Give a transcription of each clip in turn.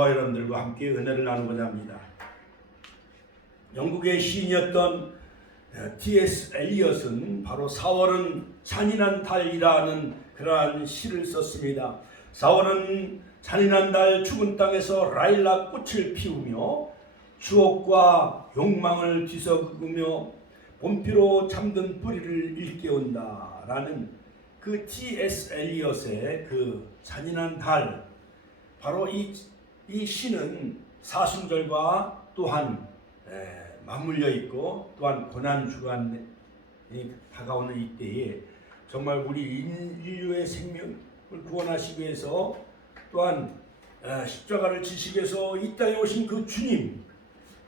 여러분들과 함께 은혜를 나누고자 합니다. 영국의 시인이었던 T.S. 엘리엇은 바로 4월은 잔인한 달이라는 그러한 시를 썼습니다. 4월은 잔인한 달, 죽은 땅에서 라일락 꽃을 피우며 추억과 욕망을 뒤섞으며 봄비로 잠든 뿌리를 일깨운다 라는 그 T.S. 엘리엇의 그 잔인한 달, 바로 이 시는 사순절과 또한 맞물려 있고, 또한 고난주간이 다가오는 이때에 정말 우리 인류의 생명을 구원하시기 위해서, 또한 십자가를 지시기 위해서 이 땅에 오신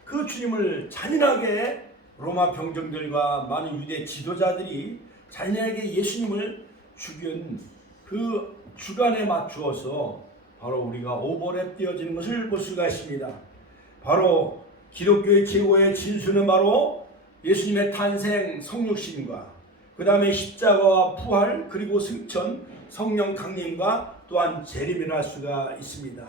그 주님을 잔인하게 로마 병정들과 많은 유대 지도자들이 잔인하게 예수님을 죽인 그 주간에 맞추어서 바로 우리가 오버랩 되어지는 것을 볼 수가 있습니다. 바로 기독교의 최고의 진수는 바로 예수님의 탄생, 성육신과 그 다음에 십자가와 부활, 그리고 승천, 성령 강림과 또한 재림이라 할 수가 있습니다.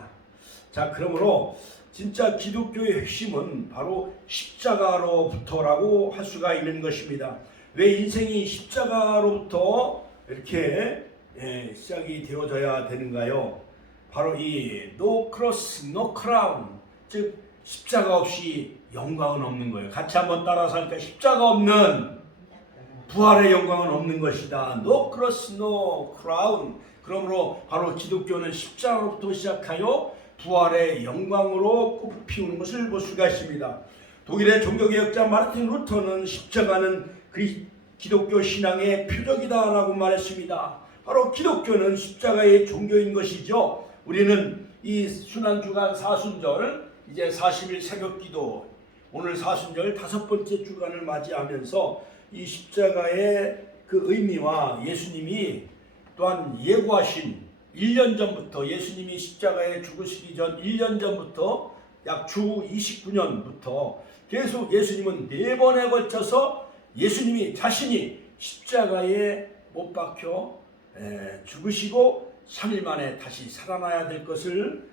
자, 그러므로 진짜 기독교의 핵심은 바로 십자가로부터라고 할 수가 있는 것입니다. 왜 인생이 십자가로부터 이렇게 시작이 되어져야 되는가요? 바로 이 no cross, no crown, 즉 십자가 없이 영광은 없는 거예요. 같이 한번 따라서 할까요? 십자가 없는 부활의 영광은 없는 것이다. No cross, no crown. 그러므로 바로 기독교는 십자가로부터 시작하여 부활의 영광으로 꽃피우는 것을 볼 수가 있습니다. 독일의 종교개혁자 마르틴 루터는 십자가는 기독교 신앙의 표적이다라고 말했습니다. 바로 기독교는 십자가의 종교인 것이죠. 우리는 이 순환주간 사순절, 이제 40일 새벽기도, 오늘 사순절 5번째 주간을 맞이하면서 이 십자가의 그 의미와 예수님이 또한 예고하신 1년 전부터, 예수님이 십자가에 죽으시기 전 1년 전부터 약 주 29년부터 계속 예수님은 4번에 걸쳐서 예수님이 자신이 십자가에 못 박혀 죽으시고 3일 만에 다시 살아나야 될 것을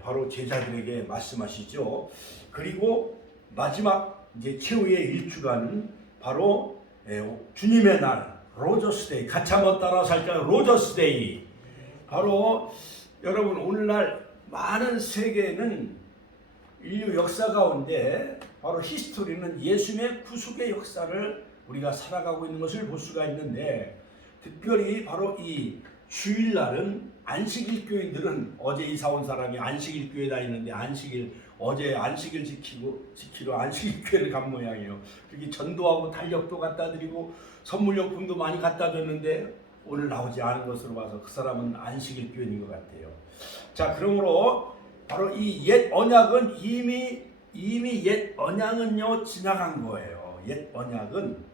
바로 제자들에게 말씀하시죠. 그리고 마지막 이제 최후의 일주간은 바로 주님의 날, 로저스데이. 같이 한번 따라서 할까요? 로저스데이. 바로 여러분, 오늘날 많은 세계는 인류 역사 가운데 바로 히스토리는 예수님의 구속의 역사를 우리가 살아가고 있는 것을 볼 수가 있는데, 특별히 바로 이 주일날은 안식일 교인들은, 어제 이사 온 사람이 안식일 교회 다니는데 어제 안식일 지키러 안식일 교회를 간 모양이에요. 그렇게 전도하고 달력도 갖다 드리고 선물용품도 많이 갖다 줬는데 오늘 나오지 않은 것으로 봐서 그 사람은 안식일 교인인 것 같아요. 자, 그러므로 바로 이 옛 언약은 이미 옛 언약은요 지나간 거예요. 옛 언약은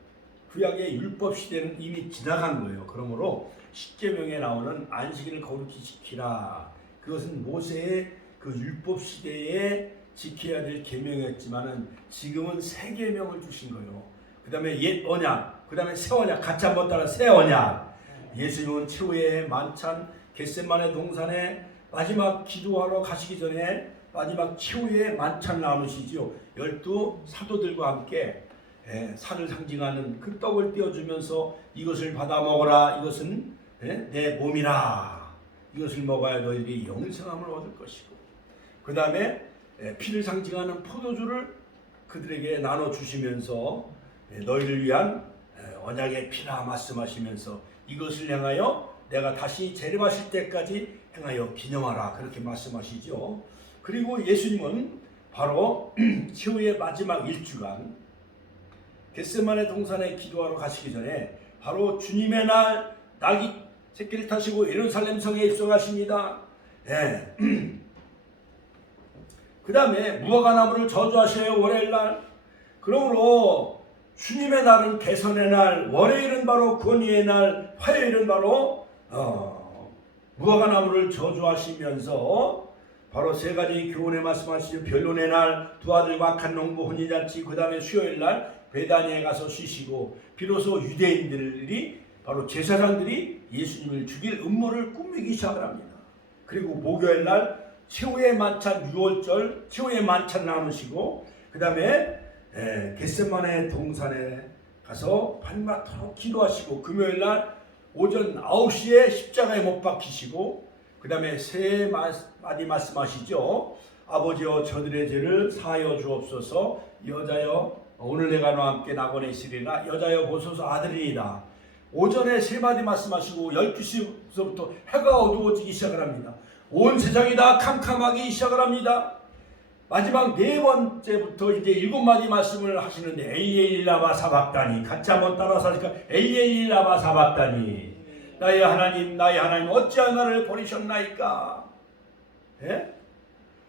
구약의 율법 시대는 이미 지나간 거예요. 그러므로 십계명에 나오는 안식일을 거룩히 지키라, 그것은 모세의 그 율법 시대에 지켜야 될 계명이었지만은 지금은 새 계명을 주신 거예요. 그 다음에 옛 언약, 그 다음에 새 언약. 같이 한번 따라 새 언약. 예수님은 최후의 만찬 겟세마네 동산에 마지막 기도하러 가시기 전에 마지막 최후의 만찬을 나누시죠. 12 사도들과 함께 살을 상징하는 그 떡을 떼어주면서 이것을 받아 먹어라, 이것은 내 몸이라, 이것을 먹어야 너희들이 영생함을 얻을 것이고, 그 다음에 피를 상징하는 포도주를 그들에게 나눠주시면서 너희를 위한 언약의 피라 말씀하시면서 이것을 향하여 내가 다시 재림하실 때까지 행하여 기념하라, 그렇게 말씀하시죠. 그리고 예수님은 바로 최후의 마지막 일주간 겟세마네 동산에 기도하러 가시기 전에 바로 주님의 날 나귀 새끼를 타시고 예루살렘 성에 입성하십니다. 그 다음에 무화과 나무를 저주하셔요, 월요일 날. 그러므로 주님의 날은 개선의 날, 월요일은 바로 권위의 날, 화요일은 바로 무화과 나무를 저주하시면서 바로 3가지 교훈의 말씀하시죠. 변론의 날, 두 아들과 악한 농부 혼인잔치, 그 다음에 수요일 날 베다니에 가서 쉬시고, 비로소 유대인들이 바로 제사장들이 예수님을 죽일 음모를 꾸미기 시작을 합니다. 그리고 목요일 날 최후의 만찬 6월절 최후의 만찬 나누시고 그 다음에 겟세마네 동산에 가서 밤낮토록 기도하시고 금요일날 오전 9시에 십자가에 못 박히시고 그 다음에 세 마디 말씀하시죠. 아버지여 저들의 죄를 사하여 주옵소서. 여자여 오늘 내가 너와 함께 낙원에 있으리라. 여자여 보소서 아들이니이다. 오전에 세 마디 말씀하시고 12시부터 해가 어두워지기 시작을 합니다. 온 세상이 다 캄캄하기 시작을 합니다. 마지막 네 번째부터 이제 7마디 말씀을 하시는데 엘리엘리 라마 사박다니 같이 한번 따라서 하니까 엘리엘리 라마 사박다니 나의 하나님 어찌하여 나를 버리셨나이까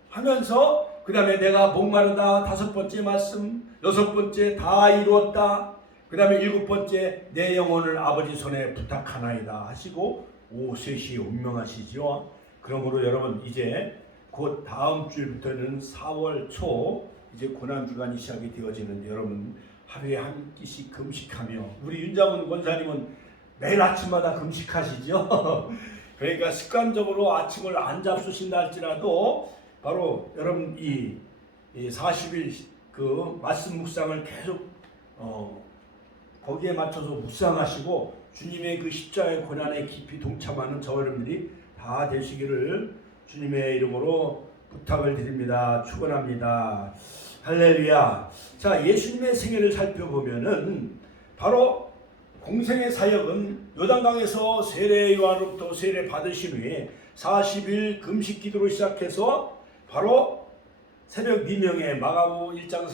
하면서 그 다음에 내가 목마르다 5번째 말씀 6번째 다 이루었다 그 다음에 7번째 내 영혼을 아버지 손에 부탁하나이다 하시고 오후 3시에 운명하시죠. 그러므로 여러분 이제 곧 다음 주일부터는 4월 초 이제 고난주간이 시작이 되어지는데 여러분 하루에 한 끼씩 금식하며 우리 윤장훈 권사님은 매일 아침마다 금식하시죠. 그러니까 습관적으로 아침을 안 잡수신다 할지라도 바로 여러분 이 40일 그 말씀 묵상을 계속 거기에 맞춰서 묵상하시고 주님의 그 십자가의 고난에 깊이 동참하는 저 여러분들이 다 되시기를 주님의 이름으로 부탁을 드립니다. 축원합니다. 할렐루야. 자, 예수님의 생애를 살펴보면은 바로 공생의 사역은 요단강에서 세례 요한으로부터 세례 받으신 후에 40일 금식 기도로 시작해서 바로 새벽 미명에 마가복음 1장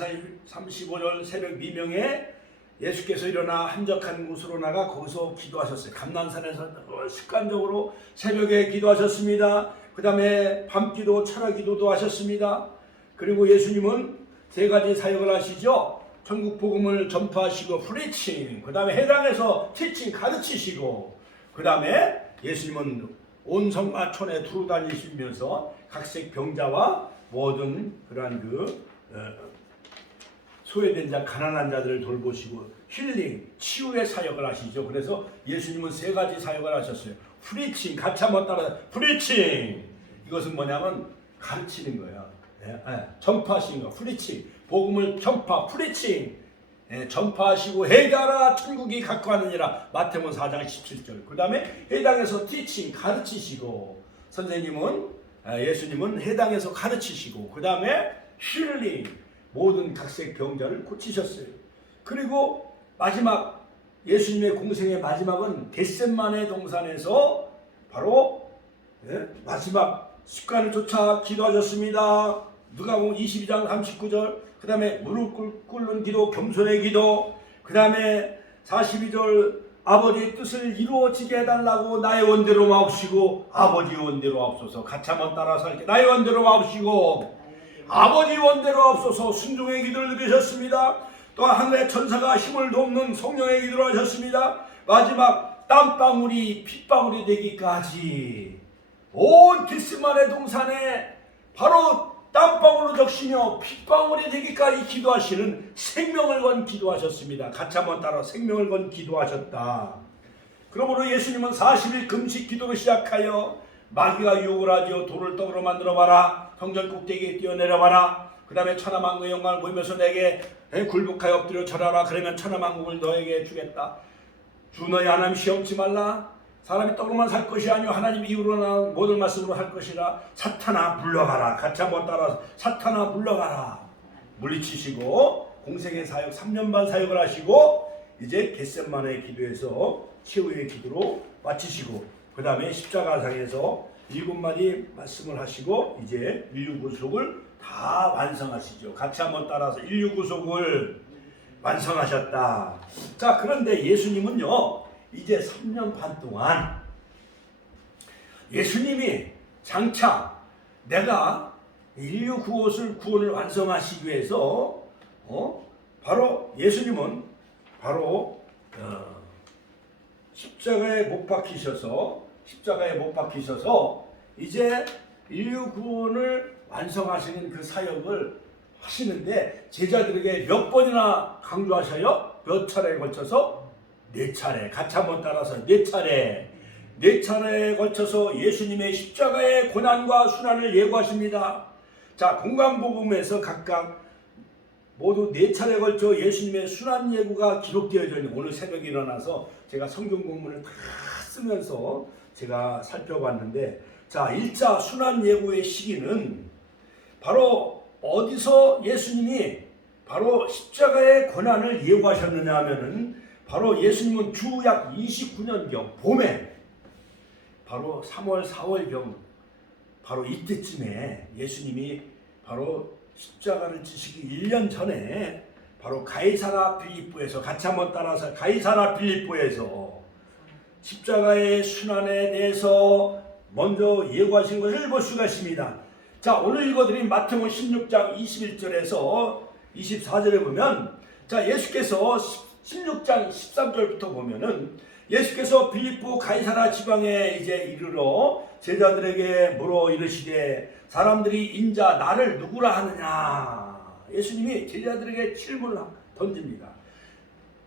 35절 새벽 미명에 예수께서 일어나 한적한 곳으로 나가 거기서 기도하셨어요. 감난산에서 습관적으로 새벽에 기도하셨습니다. 그 다음에 밤기도 철야기도도 하셨습니다. 그리고 예수님은 3가지 사역을 하시죠. 천국 복음을 전파하시고 프리칭, 그 다음에 해당에서 티칭 가르치시고 그 다음에 예수님은 온 성마촌에 두루 다니시면서 각색 병자와 모든 그러한 소외된 자, 가난한 자들을 돌보시고 힐링, 치유의 사역을 하시죠. 그래서 예수님은 3가지 사역을 하셨어요. 프리칭, 같이 한번 따라 프리칭. 이것은 뭐냐면 가르치는 거예요. 전파하시는 거. 프리칭, 복음을 전파, 프리칭. 전파하시고 해가라 천국이 가까웠느니라. 마태복음 4장 17절. 그 다음에 해당에서 티칭, 가르치시고 선생님은 예수님은 해당에서 가르치시고 그 다음에 힐링, 모든 각색 병자를 고치셨어요. 그리고 마지막 예수님의 공생의 마지막은 겟세마네 동산에서 바로 마지막 습관을 쫓아 기도하셨습니다. 누가복음 22장 39절 그 다음에 무릎 꿇는 기도, 겸손의 기도 그 다음에 42절 아버지의 뜻을 이루어지게 해달라고 나의 원대로 마옵시고 아버지 원대로 하옵소서. 같이 한번 따라서 할게. 나의 원대로 마옵시고 아버지 원대로 하옵소서. 순종의 기도를 드리셨습니다. 또 하늘의 천사가 힘을 돕는 성령의 기도를 하셨습니다. 마지막 땀방울이 핏방울이 되기까지 온 겟세마네 동산에 바로 땀방울로 적시며 핏방울이 되기까지 기도하시는 생명을 건 기도하셨습니다. 같이 한번 따라 생명을 건 기도하셨다. 그러므로 예수님은 40일 금식 기도로 시작하여 마귀가 유혹을 하지요. 돌을 떡으로 만들어봐라. 성전 꼭대기에 뛰어내려봐라. 그 다음에 천하만국의 영광을 보이면서 내게 굴복하여 엎드려 절하라. 그러면 천하만국을 너에게 주겠다. 주 너희 하나님 시험치 말라. 사람이 떡으로만 살 것이 아니요 하나님 이후로나 모든 말씀으로 할 것이라. 사탄아 물러가라. 같이 한번 따라서 사탄아 물러가라. 물리치시고 공생의 사역 3년 반 사역을 하시고 이제 겟세마네 기도에서 최후의 기도로 마치시고 그 다음에 십자가상에서 7마디 말씀을 하시고 이제 인류구속을 다 완성하시죠. 같이 한번 따라서 인류구속을 완성하셨다. 자, 그런데 예수님은요 이제 3년 반 동안 예수님이 장차 내가 인류 구원을 완성하시기 위해서 바로 예수님은 바로 십자가에 못 박히셔서 이제 인류 구원을 완성하시는 그 사역을 하시는데 제자들에게 몇 번이나 강조하셔요? 몇 차례에 걸쳐서? 4차례. 같이 한번 따라서 4차례. 네 차례에 걸쳐서 예수님의 십자가의 고난과 순환을 예고하십니다. 자, 공간복음에서 각각 모두 네 차례에 걸쳐 예수님의 순환 예고가 기록되어 있는, 오늘 새벽에 일어나서 제가 성경 본문을 다 쓰면서 제가 살펴봤는데, 자, 1차 순환 예고의 시기는 바로 어디서 예수님이 바로 십자가의 고난을 예고하셨느냐 하면은, 바로 예수님은 주 약 29년경 봄에 바로 3월 4월경 바로 이때쯤에 예수님이 바로 십자가를 지시기 1년 전에 바로 가이사라 빌립보에서, 같이 한번 따라서, 가이사라 빌립보에서 십자가의 순환에 대해서 먼저 예고하신 것을 볼 수가 있습니다. 자, 오늘 읽어드린 마태복음 16장 21절에서 24절에 보면, 자, 예수께서 16장 13절부터 보면은 예수께서 빌립보 가이사라 지방에 이제 이르러 제자들에게 물어 이르시되 사람들이 인자 나를 누구라 하느냐. 예수님이 제자들에게 질문을 던집니다.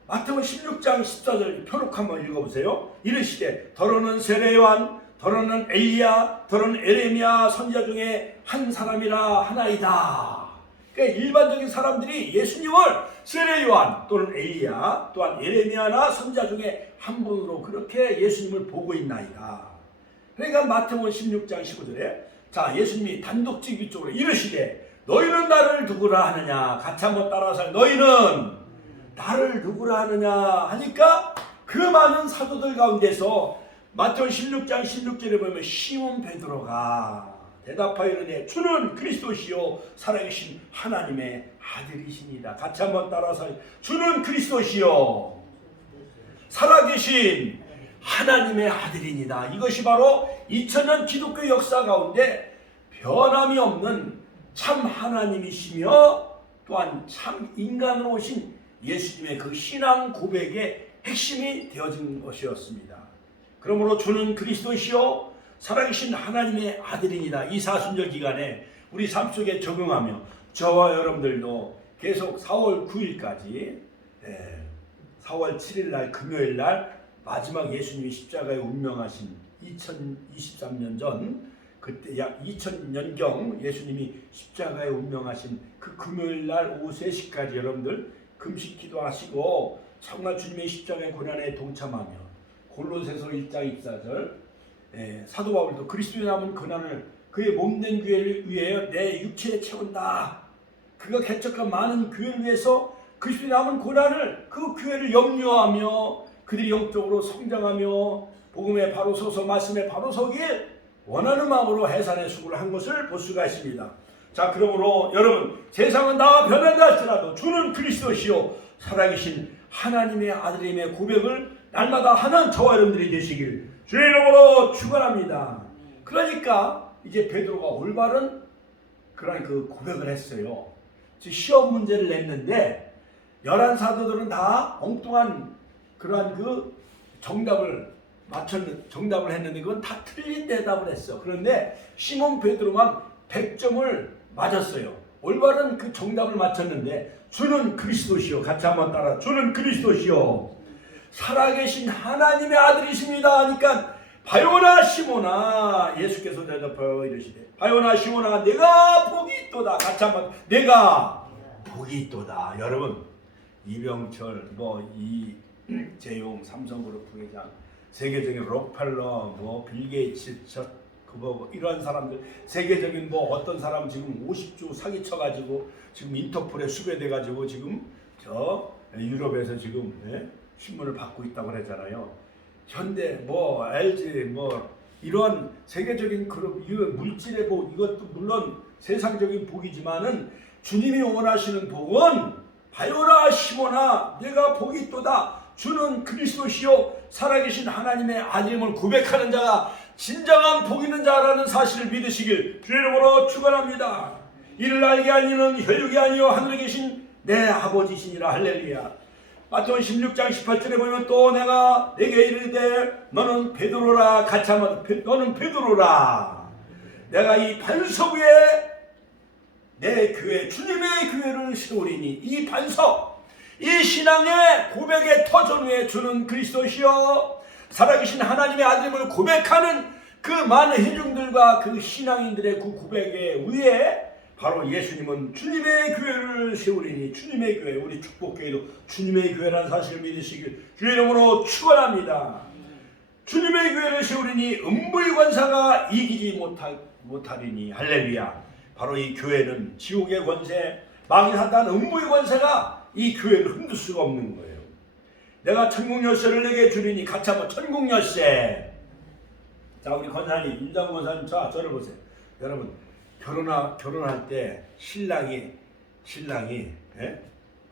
마태복음 16장 14절 표록 한번 읽어보세요. 이르시되 더러는 세례요한, 더러는 엘리야, 더러는 에레미야 선지자 중에 한 사람이라 하나이다. 그러니까 일반적인 사람들이 예수님을 세례요한 또는 엘리야 또한 에레미야나 선지자 중에 한 분으로 그렇게 예수님을 보고 있나이다. 그러니까 마태복음 16장 15절에 자, 예수님이 단독직입적으로 이르시되 너희는 나를 누구라 하느냐. 같이 한번 따라서 너희는 나를 누구라 하느냐 하니까 그 많은 사도들 가운데서 마태복음 16장 16절에 보면 시몬 베드로가 대답하여 이르되 주는 그리스도시요 살아계신 하나님의 아들이시니라. 같이 한번 따라서 주는 그리스도시요 살아계신 하나님의 아들이니다. 이것이 바로 2000년 기독교 역사 가운데 변함이 없는 참 하나님이시며 또한 참 인간으로 오신 예수님의 그 신앙 고백의 핵심이 되어진 것이었습니다. 그러므로 주는 그리스도시요 살아계신 하나님의 아들이니다. 이 사순절 기간에 우리 삶 속에 적용하며 저와 여러분들도 계속 4월 9일까지 4월 7일 날 금요일 날 마지막 예수님이 십자가에 운명하신 2023년 전 그때 약 2000년경 예수님이 십자가에 운명하신 그 금요일 날 오후 3시까지 여러분들 금식 기도하시고 정말 주님의 십자가의 고난에 동참하며 골로새서 1장 24절 사도 바울도 그리스도의 남은 고난을 그의 몸된 교회를 위하여 내 육체에 채운다. 그가 개척한 많은 교회를 위해서 그리스도의 남은 고난을 그 교회를 염려하며 그들이 영적으로 성장하며 복음에 바로 서서 말씀에 바로 서기에 원하는 마음으로 해산의 수고를 한 것을 볼 수가 있습니다. 자, 그러므로 여러분 세상은 다 변한다 할지라도 주는 그리스도시요 살아계신 하나님의 아들임의 고백을 날마다 하는 저와 여러분들이 되시길 주의 이름으로 축원합니다. 그러니까 이제 베드로가 올바른 그런 그 고백을 했어요. 시험 문제를 냈는데 11사도들은 다 엉뚱한 그러한 그 정답을 했는데 그건 다 틀린 대답을 했어. 그런데 시몬 베드로만 100점을 맞았어요. 올바른 그 정답을 맞췄는데 주는 그리스도시요. 같이 한번 따라 주는 그리스도시요 살아계신 하나님의 아들이십니다 하니까 바요나 시몬아 예수께서 대답하여 이르시되 바요나 시몬아 내가 복이 있도다. 같이 한번 내가 복이 있도다. 여러분 이병철 이재용 삼성그룹 부회장 세계적인 록펠러 빌 게이츠 이런 사람들 세계적인 어떤 사람 지금 50조 사기쳐가지고 지금 인터폴에 수배돼가지고 지금 저 유럽에서 지금 신문을 받고 있다고 그러잖아요. 현대 LG 이런 세계적인 그룹 물질의 복 이것도 물론 세상적인 복이지만은 주님이 원하시는 복은 바요나 시몬아 내가 복이 있도다. 주는 그리스도시요 살아계신 하나님의 아들임을 고백하는 자가 진정한 복 있는 자라는 사실을 믿으시길 주의 이름으로 축원합니다. 이를 알게 하니는 혈육이 아니요 하늘에 계신 내 아버지시니라. 할렐루야. 마태복음 16장 18절에 보면 또 내가 내게 이르되 너는 베드로라. 같이 한번 너는 베드로라. 내가 이 반석 위에 내 교회 주님의 교회를 세우리니. 이 반석 이 신앙의 고백의 터전 위에 주는 그리스도시요 살아계신 하나님의 아들임을 고백하는 그 많은 회중들과 그 신앙인들의 그 고백에 의해 바로 예수님은 주님의 교회를 세우리니, 주님의 교회, 우리 축복교회도 주님의 교회라는 사실을 믿으시길 주의 이름으로 축원합니다. 주님의 교회를 세우리니 음부의 권사가 이기지 못하리니. 할렐루야. 바로 이 교회는 지옥의 권세, 마귀 사탄 음부의 권세가 이 교회를 흔들 수가 없는 거예요. 내가 천국 열쇠를 내게 주리니. 같이 한번 천국 열쇠. 자, 우리 권사님, 임장 권사님, 자, 저를 보세요. 여러분, 결혼할 때 신랑이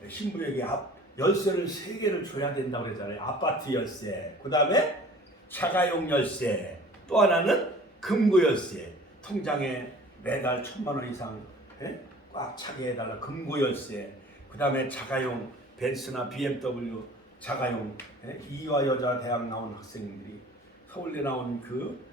신부에게 열쇠를 3개를 줘야 된다고 그랬잖아요. 아파트 열쇠, 그 다음에 자가용 열쇠, 또 하나는 금고 열쇠. 통장에 매달 1,000만 원 이상 꽉 차게 해달라. 금고 열쇠. 그 다음에 자가용 벤츠나 BMW 자가용. 이화 여자 대학 나온 학생들이 서울대 나온 그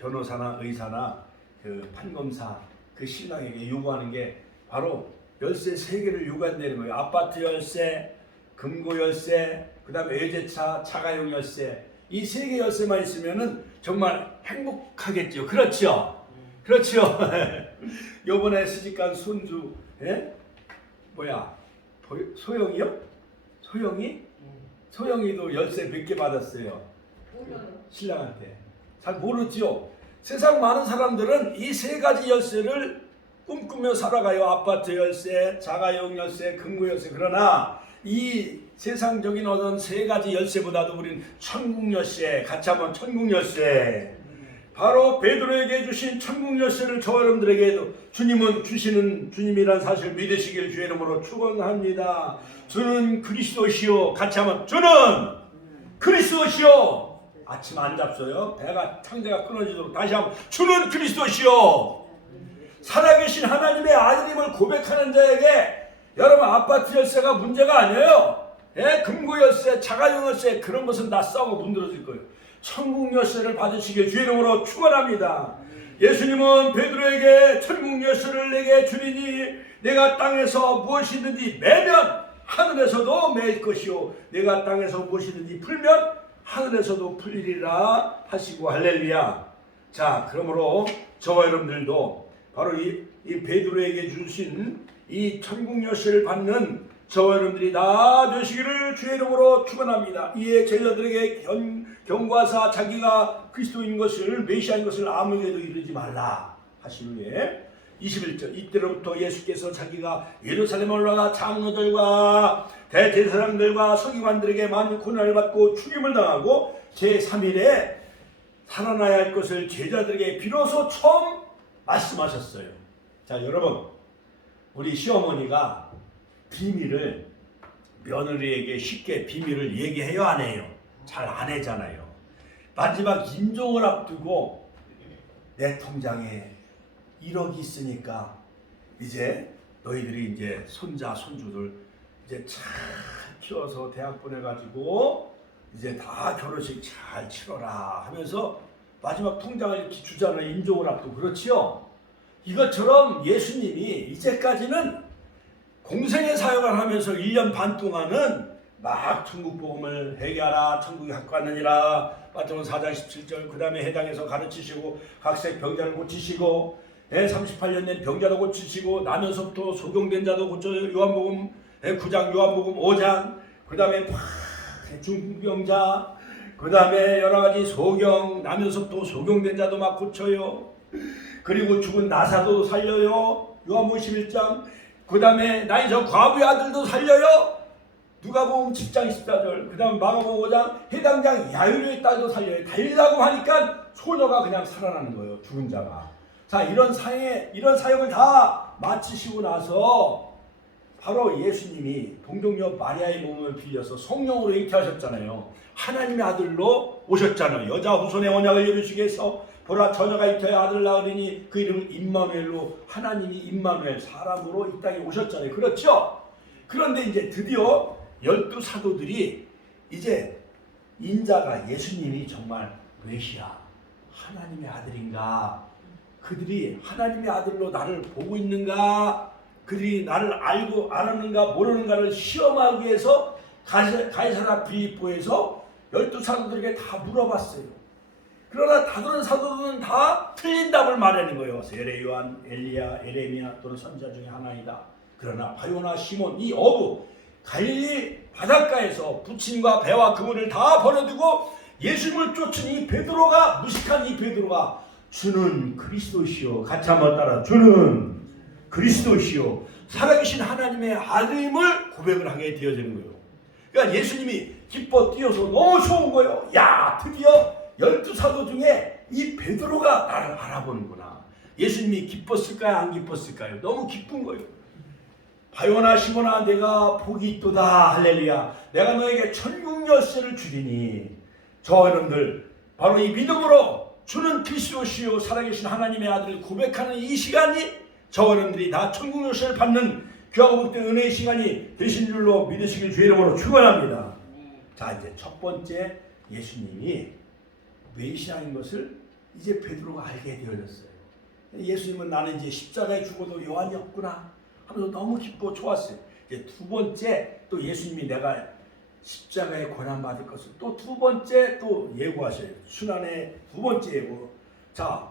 변호사나 의사나 그 판검사 그 신랑에게 요구하는 게 바로 열쇠 3개를 요구한다는 거예요. 아파트 열쇠, 금고 열쇠, 그 다음에 외제차 자가용 열쇠. 이 3개 열쇠만 있으면은 정말 행복하겠죠. 그렇죠? 그렇죠. 요번에 시집간 손주, 소영이요? 소영이도 열쇠 몇 개 받았어요. 신랑한테. 잘 모르죠. 세상 많은 사람들은 이 3가지 열쇠를 꿈꾸며 살아가요. 아파트 열쇠, 자가용 열쇠, 금고 열쇠. 그러나 이 세상적인 어떤 3가지 열쇠보다도 우리는 천국 열쇠, 같이 한번 천국 열쇠. 바로 베드로에게 주신 천국 열쇠를 저 여러분들에게도 주님은 주시는 주님이란 사실을 믿으시길 주의 이름으로 축원합니다. 주는 그리스도시요. 같이 한번 주는 그리스도시요. 아침 안 잡서요. 배가 창자가 끊어지도록 다시 한번 주는 그리스도시요. 살아계신 하나님의 아들임을 고백하는 자에게 여러분 아파트 열쇠가 문제가 아니에요. 금고 열쇠, 자가용 열쇠 그런 것은 다 싸고 문드러질 거예요. 천국 열쇠를 받으시길 주의 이름으로 축원합니다. 예수님은 베드로에게 천국 열쇠를 내게 주리니 내가 땅에서 무엇이든지 매면 하늘에서도 매일 것이요 내가 땅에서 무엇이든지 풀면 하늘에서도 풀리리라 하시고. 할렐루야. 자, 그러므로 저와 여러분들도 바로 이 베드로에게 주신 이 천국 열쇠를 받는 저와 여러분들이 다 되시기를 주의 이름으로 축원합니다. 이에 제자들에게 경고하사 자기가 그리스도인 것을, 메시아인 것을 아무에게도 이르지 말라 하신 후에 21절 이때로부터 예수께서 자기가 예루살렘에 올라가 장로들과 대제사장들과 서기관들에게 많은 고난을 받고 죽임을 당하고 제3일에 살아나야 할 것을 제자들에게 비로소 처음 말씀하셨어요. 자, 여러분, 우리 시어머니가 비밀을 며느리에게 쉽게 비밀을 얘기해요, 안 해요? 잘 안 하잖아요. 마지막 임종을 앞두고 내 통장에 1억이 있으니까 이제 너희들이 이제 손자 손주들 이제 잘 키워서 대학 보내가지고 이제 다 결혼식 잘 치러라 하면서 마지막 통장을 이렇게 주잖아요. 임종을 앞두고. 그렇지요? 이것처럼 예수님이 이제까지는 공생의 사역을 하면서 1년 반 동안은 막 천국 복음을 회개하라, 천국에 가까웠느니라, 마태복음 4장 17절, 그 다음에 해당에서 가르치시고 각색 병자를 고치시고 38년 된 병자도 고치시고 나면서부터 소경된 자도 고쳐요. 요한복음 9장, 요한복음 5장, 그 다음에 중병자, 그 다음에 여러가지 소경, 나면서부터 소경된 자도 막 고쳐요. 그리고 죽은 나사도 살려요. 요한복음 11장, 그 다음에 나이 저 과부의 아들도 살려요. 누가복음 10장 14절, 그 다음 마가복음 5장 해당장 야유로의 딸도 살려요. 달리라고 하니까 소녀가 그냥 살아나는 거예요. 죽은 자가. 자, 이런 사역을 다 마치시고 나서 바로 예수님이 동정녀 마리아의 몸을 빌려서 성령으로 잉태하셨잖아요. 하나님의 아들로 오셨잖아요. 여자 후손의 언약을 이루시기 위해서 보라 처녀가 잉태하여 아들을 낳으리니 그 이름을 임마누엘로, 하나님이 임마누엘 사람으로 이 땅에 오셨잖아요. 그렇죠? 그런데 이제 드디어 12사도들이 이제 인자가 예수님이 정말 메시아 하나님의 아들인가, 그들이 하나님의 아들로 나를 보고 있는가, 그들이 나를 알았는가 모르는가를 시험하기 위해서 가이사랴 빌립보에서 12 사도들에게 다 물어봤어요. 그러나 다른 사도들은 다 틀린 답을 말하는 거예요. 세례 요한, 엘리야, 에레미야 또는 선자 중에 하나이다. 그러나 바요나 시몬 이 어부 갈릴리 바닷가에서 부침과 배와 그물을 다 버려두고 예수님을 쫓은 이 베드로가, 무식한 이 베드로가 주는 그리스도시요, 같이 한번 따라, 주는 그리스도시요 살아계신 하나님의 아들임을 고백을 하게 되어지는 거예요. 그러니까 예수님이 기뻐 뛰어서 너무 좋은 거예요. 야, 드디어 12 사도 중에 이 베드로가 나를 알아보는구나. 예수님이 기뻤을까요? 안 기뻤을까요? 너무 기쁜 거예요. 바요나 시몬아, 내가 복이 있도다. 할렐루야. 내가 너에게 천국 열쇠를 주리니. 저와 여러분들 바로 이 믿음으로 주는 그리스도시요 살아계신 하나님의 아들을 고백하는 이 시간이 저와 여러분들이 다 천국 열쇠를 받는 귀하고 복된 은혜의 시간이 되신 줄로 믿으시길 주의 이름으로 축원합니다. 자, 이제 첫 번째 예수님이 메시아인 것을 이제 베드로가 알게 되어졌어요. 예수님은 나는 이제 십자가에 죽어도 요한이 없구나 하면서 너무 기뻐 좋았어요. 이제 두 번째 또 예수님이 내가 십자가에 고난 받을 것을 또 두 번째 또 예고하셔요. 순환의 두 번째 예고. 자,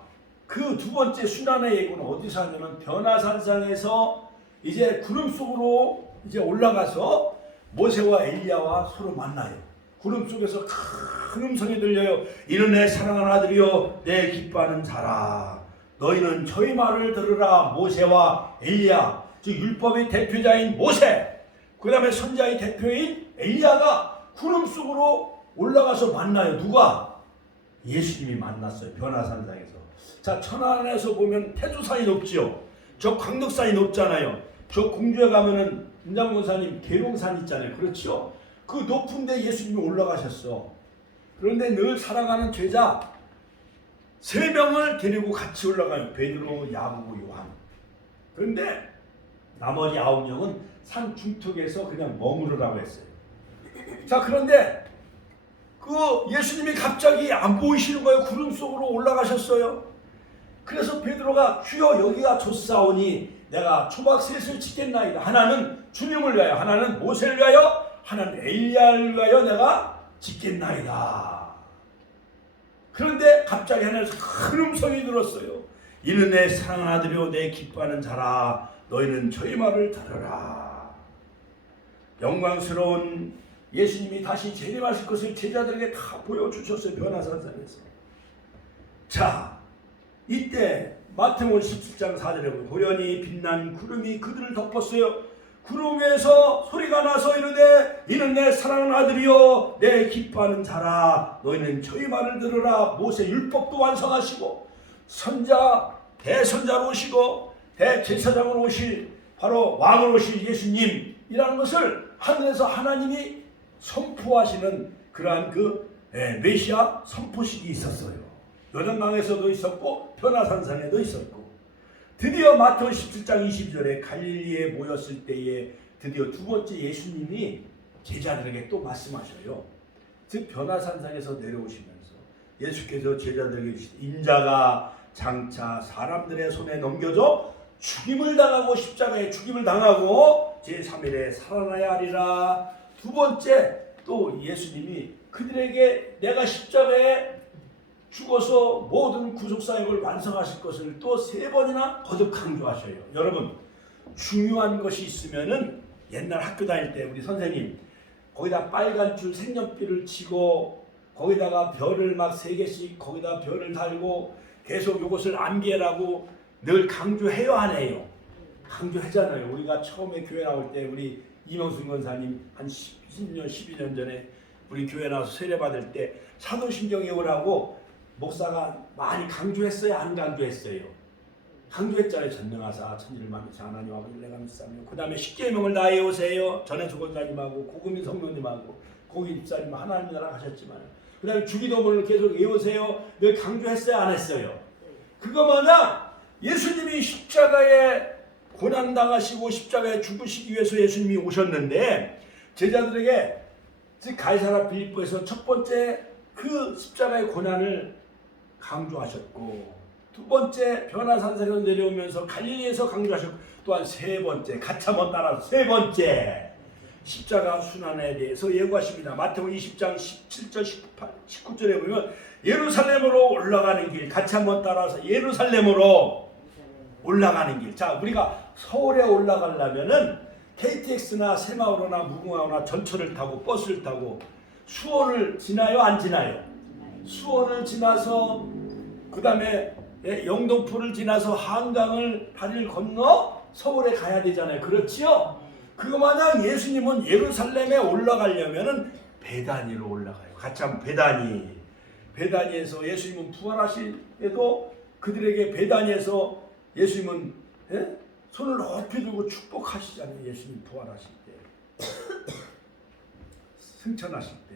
그 두 번째 순환의 예고는 어디서 하냐면 변화산상에서 이제 구름 속으로 이제 올라가서 모세와 엘리야와 서로 만나요. 구름 속에서 큰 음성이 들려요. 이는 내 사랑하는 아들이요 내 기뻐하는 자라. 너희는 저희 말을 들으라. 모세와 엘리야, 즉 율법의 대표자인 모세, 그 다음에 선자의 대표인 엘리야가 구름 속으로 올라가서 만나요. 누가? 예수님이 만났어요. 변화산상에서. 자, 천안에서 보면 태조산이 높지요. 저 광덕산이 높잖아요. 저 공주에 가면은 임장원사님 계룡산 있잖아요. 그렇죠? 그 높은 데 예수님이 올라가셨어. 그런데 늘 사랑하는 제자 3명을 데리고 같이 올라가요. 베드로, 야고보, 요한. 그런데 나머지 9명은 산 중턱에서 그냥 머무르라고 했어요. 자, 그런데 그 예수님이 갑자기 안 보이시는 거예요. 구름 속으로 올라가셨어요. 그래서 베드로가 주여 여기가 좋사오니 내가 초막 셋을 짓겠나이다. 하나는 주님을 위하여, 하나는 모세를 위하여, 하나는 엘리야를 위하여 내가 짓겠나이다. 그런데 갑자기 하늘에서 큰 음성이 들었어요. 이는 내 사랑하는 아들이요 내 기뻐하는 자라. 너희는 저희 말을 들으라. 영광스러운 예수님이 다시 재림하실 것을 제자들에게 다 보여주셨어요. 변화산상에서. 자, 이때 마태복음 17장 4절에 보면 고연히 빛난 구름이 그들을 덮었어요. 구름에서 소리가 나서 이르되 이는 내 사랑하는 아들이요 내 기뻐하는 자라. 너희는 저희 말을 들으라. 모세 율법도 완성하시고 선자 대선자로 오시고 대제사장으로 오실 바로 왕으로 오실 예수님이라는 것을 하늘에서 하나님이 선포하시는 그러한 그 메시아 선포식이 있었어요. 요단강에서도 있었고 변화산상에도 있었고, 드디어 마태복음 17장 22절에 갈릴리에 모였을 때에 드디어 두 번째 예수님이 제자들에게 또 말씀하셔요. 즉 변화산상에서 내려오시면서 예수께서 제자들에게 인자가 장차 사람들의 손에 넘겨져 죽임을 당하고 십자가에 죽임을 당하고 제3일에 살아나야 하리라. 두 번째 또 예수님이 그들에게 내가 십자가에 죽어서 모든 구속사역을 완성하실 것을 또 3번이나 거듭 강조하셔요. 여러분, 중요한 것이 있으면은 옛날 학교 다닐 때 우리 선생님 거기다 빨간 줄 색연필을 치고 거기다가 별을 막 3개씩 거기다 별을 달고 계속 이것을 암기하라고 늘 강조해요, 안 해요? 강조하잖아요. 우리가 처음에 교회 나올 때 우리 이명순 권사님 한 10년, 12년 전에 우리 교회 나와서 세례 받을 때 사도신경 외우라고 목사가 많이 강조했어요, 안 강조했어요? 강조했잖아요. 전능하사 천지를 만드신 하나님하고 일내가 믿사며, 그 다음에 십계명을 다 외우세요. 전해수 권사님하고 고금민 성도님하고 고기 집사님 하나님 나라 가셨지만, 그 다음에 주기도문을 계속 외우세요. 늘 강조했어요, 안 했어요? 그거마냥 예수님이 십자가에 고난당하시고 십자가에 죽으시기 위해서 예수님이 오셨는데, 제자들에게 즉 가이사랴 빌립보에서 첫 번째 그 십자가의 고난을 강조하셨고, 두 번째 변화산상에서 내려오면서 갈릴리에서 강조하셨고, 또한 3번째 같이 한번 따라서 3번째 십자가 순환에 대해서 예고하십니다. 마태복음 20장 17절 19절에 보면 예루살렘으로 올라가는 길, 같이 한번 따라서 예루살렘으로 올라가는 길. 자, 우리가 서울에 올라가려면은 KTX나 새마을호나 무궁화호나 전철을 타고 버스를 타고 수원을 지나요, 안 지나요? 수원을 지나서 그 다음에 영등포를 지나서 한강을 다리를 건너 서울에 가야 되잖아요. 그렇지요? 그거 마냥 예수님은 예루살렘에 올라가려면은 베다니로 올라가요. 같이 한번 베다니에서 예수님은 부활하실 때도 그들에게 베다니에서 예수님은 손을 높이 들고 축복하시잖아요. 예수님 부활하실 때 승천하실 때.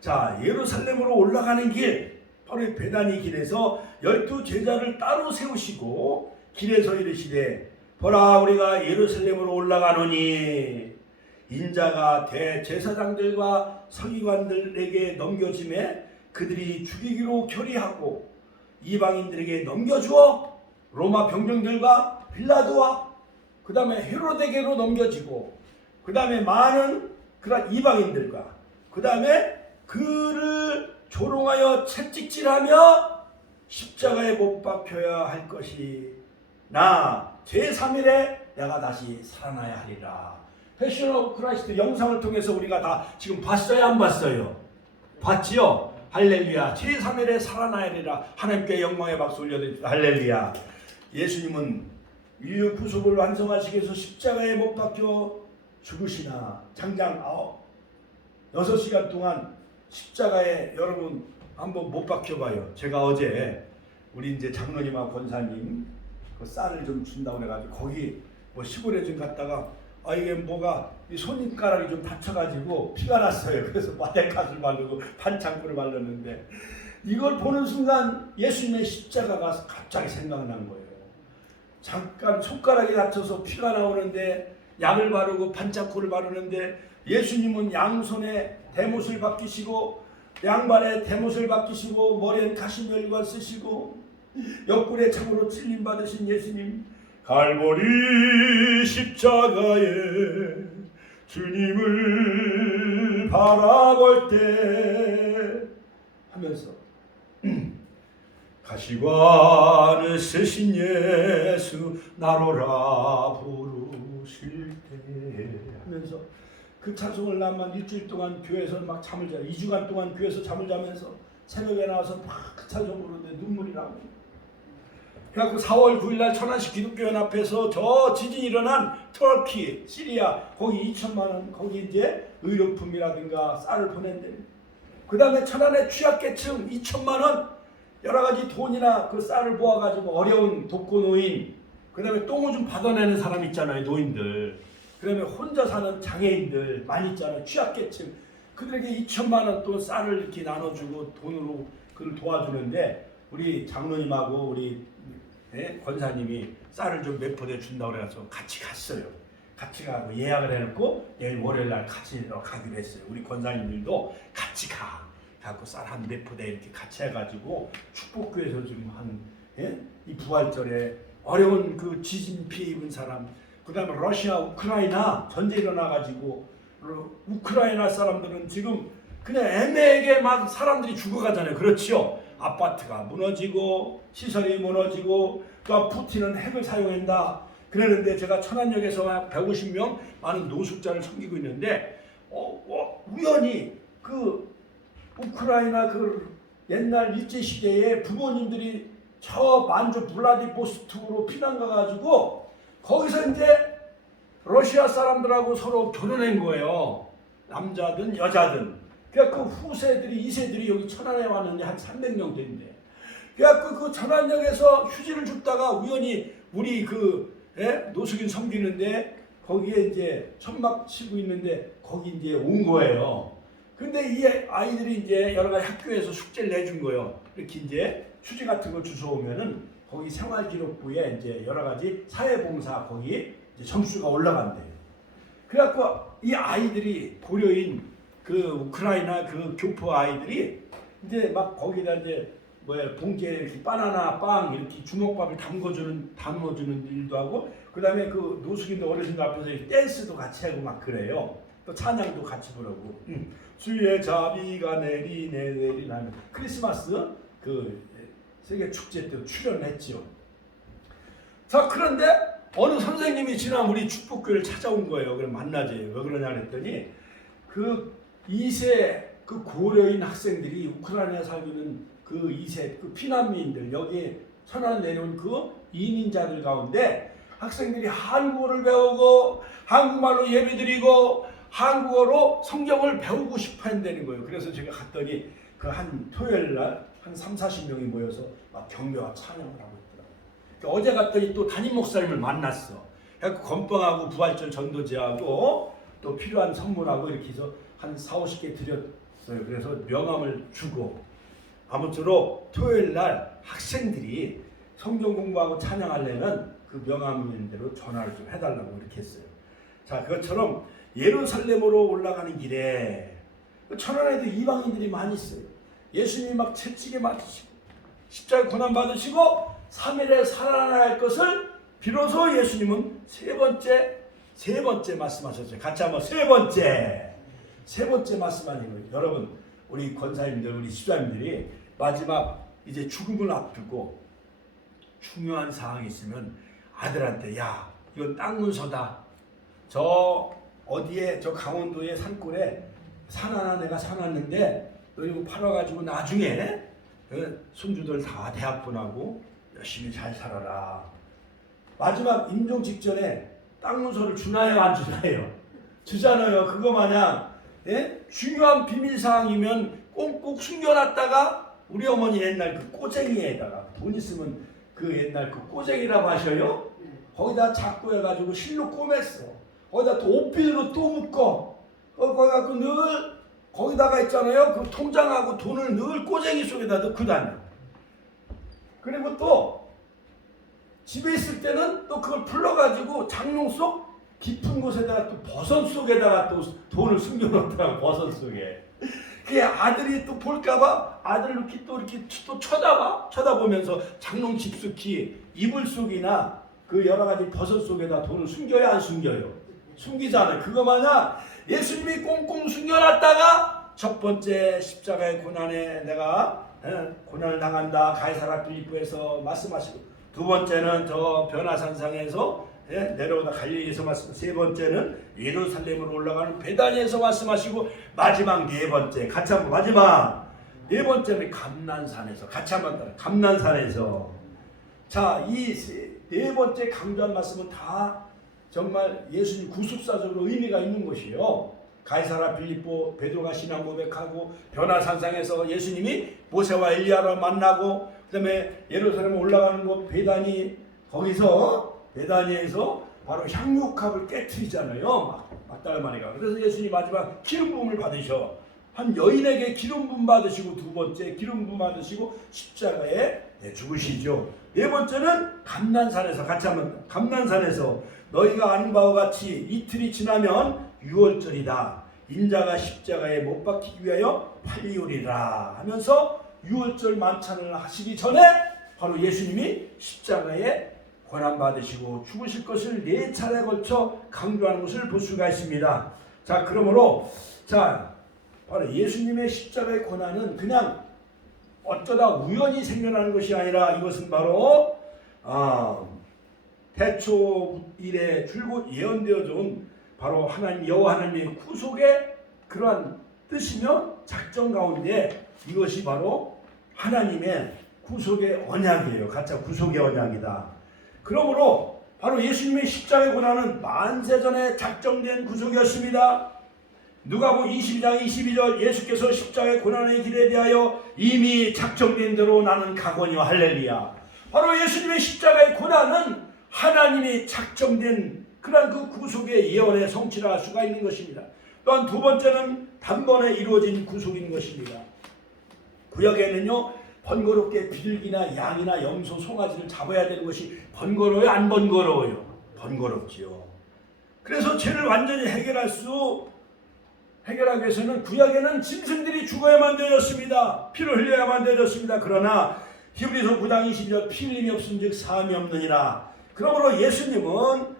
자, 예루살렘으로 올라가는 길, 바로 이 베다니 길에서 12 제자를 따로 세우시고 길에서 이르시되 보라 우리가 예루살렘으로 올라가노니 인자가 대제사장들과 서기관들에게 넘겨짐에 그들이 죽이기로 결의하고 이방인들에게 넘겨주어 로마 병정들과 빌라도와 그 다음에 헤로데게로 넘겨지고 그 다음에 많은 그런 이방인들과 그 다음에 그를 조롱하여 채찍질하며 십자가에 못 박혀야 할 것이 나 제3일에 내가 다시 살아나야 하리라. 패션 오브 크라이스트 영상을 통해서 우리가 다 지금 봤어요, 안 봤어요? 봤지요? 할렐루야. 제3일에 살아나야 하리라. 하나님께 영광의 박수 올려드립니다. 할렐루야. 예수님은 인류 구속을 완성하시기 위해서 십자가에 못 박혀 죽으시나 장장 6시간 동안 십자가에 여러분 한번 못 박혀봐요. 제가 어제 우리 이제 장로님하고 권사님 그 쌀을 좀 준다고 그래가지고 거기 뭐 시골에 좀 갔다가 이게 뭐가 이 손가락이 좀 다쳐가지고 피가 났어요. 그래서 마데카스를 바르고 반창고를 바르는데 이걸 보는 순간 예수님의 십자가가 갑자기 생각난 거예요. 잠깐 손가락이 다쳐서 피가 나오는데 약을 바르고 반창고를 바르는데 예수님은 양손에 대못을 박히시고 양발에 대못을 박히시고 머리엔 가시멸관 쓰시고 옆구리에 창으로 찔림 받으신 예수님, 갈보리 십자가에 주님을 바라볼 때 하면서 가시관을 쓰신 예수 나로라 부르실 때 하면서 그 찬송을 나만 일주일 동안 교회에서 막 잠을 자요. 2주간 동안 교회에서 잠을 자면서 새벽에 나와서 막 그 찬송 부르는데 눈물이 나고. 그래갖고 4월 9일날 천안시 기독교연합회에서 저 지진이 일어난 터키, 시리아 거기 2천만 원 거기 이제 의료품이라든가 쌀을 보낸대. 그 다음에 천안의 취약계층 2천만 원 여러 가지 돈이나 그 쌀을 모아가지고 어려운 독거노인, 그 다음에 똥오줌 받아내는 사람 있잖아요, 노인들. 그 다음에 혼자 사는 장애인들 많이 있잖아요, 취약계층. 그들에게 2천만 원 또 쌀을 이렇게 나눠주고 돈으로 그를 도와주는데 우리 장로님하고 우리 권사님이 쌀을 좀 몇 포대 준다고 그래서 같이 갔어요. 같이 가고 예약을 해놓고 내일 월요일날 같이 가기로 했어요. 우리 권사님들도 같이 가고 쌀 한 몇 포대 이렇게 같이 해가지고 축복교회에서 지금 이 부활절에 어려운 그 지진 피해 입은 사람, 그 다음에 러시아 우크라이나 전쟁 일어나가지고 우크라이나 사람들은 지금 그냥 애매하게 막 사람들이 죽어가잖아요. 그렇지요? 아파트가 무너지고 시설이 무너지고 또 푸틴은 핵을 사용한다 그러는데 제가 천안역에서 150명 많은 노숙자를 섬기고 있는데 우연히 그 우크라이나 그 옛날 일제시대에 부모님들이 저 만주 블라디보스토크로 피난 가가지고 거기서 이제 러시아 사람들하고 서로 결혼한 거예요. 남자든 여자든. 그러니까 그 후세들이 2세들이 여기 천안에 왔는데 한 300명 된대. 그래갖고 그 천안역에서 휴지를 줍다가 우연히 우리 노숙인 섬기는데 거기에 이제 천막 치고 있는데 거기 이제 온 거예요. 근데 이 아이들이 이제 여러 가지 학교에서 숙제를 내준 거예요. 이렇게 이제 휴지 같은 거 주워오면은 거기 생활기록부에 이제 여러 가지 사회봉사 거기 이제 점수가 올라간대요. 그래갖고 이 아이들이 고려인 그 우크라이나 그 교포 아이들이 이제 막 거기다 이제 봉지에 이렇게 바나나 빵 이렇게 주먹밥을 담궈주는 일도 하고 그 다음에 그 노숙인들 어르신들 앞에서 댄스도 같이 하고 막 그래요. 또 찬양도 같이 부르고 주의 자비가 내리나면 크리스마스 그 세계 축제 때 출연했지요. 자, 그런데 어느 선생님이 지난 우리 축복교회를 찾아온 거예요. 그럼 만나지. 왜 그러냐 그랬더니 그 2세 그 고려인 학생들이 우크라이나에 살고 있는 그 2세 그 피난민들 여기에 천안 내려온 그 이민자들 가운데 학생들이 한국어를 배우고 한국말로 예배드리고 한국어로 성경을 배우고 싶어 한다는 거예요. 그래서 제가 갔더니 그 한 토요일 날 한 30-40명이 모여서 막 경배와 찬양을 하고 있더라고요. 어제 갔더니 또 담임 목사님을 만났어. 그래서 건빵하고 부활절 전도제하고 또 필요한 선물하고 이렇게 해서 한 40-50개 드렸어요. 그래서 명함을 주고 아무쪼록 토요일 날 학생들이 성경 공부하고 찬양하려면 그 명함대로 전화를 좀 해달라고 이렇게 했어요. 자, 그것처럼 예루살렘으로 올라가는 길에 천안에도 이방인들이 많이 있어요. 예수님이 막 채찍에 맞으시고 십자가에 고난 받으시고 3일에 살아날 것을 비로소 예수님은 세 번째 말씀하셨어요. 같이 한번 세 번째 말씀하는 거예요. 여러분, 우리 권사님들, 우리 집사님들이 마지막 이제 죽음을 앞두고 중요한 사항이 있으면 아들한테 야, 이건 땅 문서다. 저 어디에 저 강원도의 산골에 산 하나 내가 사놨는데 너 이거 팔아가지고 나중에 손주들 다 대학 보내고 열심히 잘 살아라. 마지막 임종 직전에 땅 문서를 주나요 안 주나요? 주잖아요. 그거 마냥 중요한 비밀사항이면 꽁꽁 숨겨놨다가 우리 어머니 옛날 그 꼬쟁이에다가 돈 있으면 그 옛날 그 꼬쟁이라고 하셔요. 거기다 자꾸 해가지고 실로 꼬맸어. 거기다 또 옷비누로 또 묶어. 거기 갖고 늘 거기다가 있잖아요. 그 통장하고 돈을 늘 꼬쟁이 속에다 넣고 다녀. 그리고 또 집에 있을 때는 또 그걸 풀러가지고 장롱 속 깊은 곳에다가 또 버섯 속에다가 또 돈을 숨겨놓더라고. 버섯 속에. 그게 아들이 또 볼까봐 아들 이렇게 또 쳐다보면서 장롱 깊숙이 이불 속이나 그 여러 가지 버섯 속에다 돈을 숨겨요 안 숨겨요? 숨기잖아요. 그거 마냥 예수님이 꽁꽁 숨겨놨다가 첫 번째 십자가의 고난에 내가 고난을 당한다 가이사랴 빌립보에서 말씀하시고 두 번째는 저 변화산상에서 내려오다 갈릴리에서 말씀, 세 번째는 예루살렘으로 올라가는 베다니에서 말씀하시고 마지막 네 번째 같이 한번 마지막 네 번째는 감난산에서 같이 한번 따라 감난산에서 자, 이 네 번째 강조한 말씀은 다 정말 예수님 구속사적으로 의미가 있는 것이에요. 가이사랴 빌립보 베드로가 신앙 고백하고 변화산상에서 예수님이 모세와 엘리야를 만나고 그다음에 예루살렘 올라가는 곳 베다니 거기서 베다니에서 바로 향유컵을 깨트리잖아요. 막달마리가. 그래서 예수님이 마지막 기름 부음을 받으셔. 한 여인에게 기름 부음 받으시고 두 번째 기름 부음 받으시고 십자가에 죽으시죠. 네 번째는 감난산에서 같이 한번 감난산에서 너희가 아는 바와 같이 이틀이 지나면 유월절이다. 인자가 십자가에 못 박히기 위하여 팔리오리라 하면서 유월절 만찬을 하시기 전에 바로 예수님이 십자가에 고난받으시고 죽으실 것을 네 차례에 걸쳐 강조하는 것을 볼 수가 있습니다. 자, 그러므로 바로 예수님의 십자가의 고난은 그냥 어쩌다 우연히 생겨나는 것이 아니라 이것은 바로 태초 이래 줄곧 예언되어져 온 바로 하나님 여호와 하나님의 구속의 그러한 뜻이며 작정 가운데 이것이 바로 하나님의 구속의 언약이에요. 가짜 구속의 언약이다. 그러므로 바로 예수님의 십자가의 고난은 만세전에 작정된 구속이었습니다. 누가복음 22장 22절 예수께서 십자가의 고난의 길에 대하여 이미 작정된 대로 나는 가거니와 할렐루야. 바로 예수님의 십자가의 고난은 하나님이 작정된 그런 그 구속의 예언의 성취를 할 수가 있는 것입니다. 또한 두 번째는 단번에 이루어진 구속인 것입니다. 구약에는요 번거롭게 비둘기나 양이나 염소, 송아지를 잡아야 되는 것이 번거로워요? 안 번거로워요? 번거롭지요. 그래서 죄를 완전히 해결하기 위해서는 구약에는 짐승들이 죽어야만 되었습니다. 피를 흘려야만 되었습니다. 그러나 히브리서 9장 22절 피 흘림이 없음즉 사함이 없느니라. 그러므로 예수님은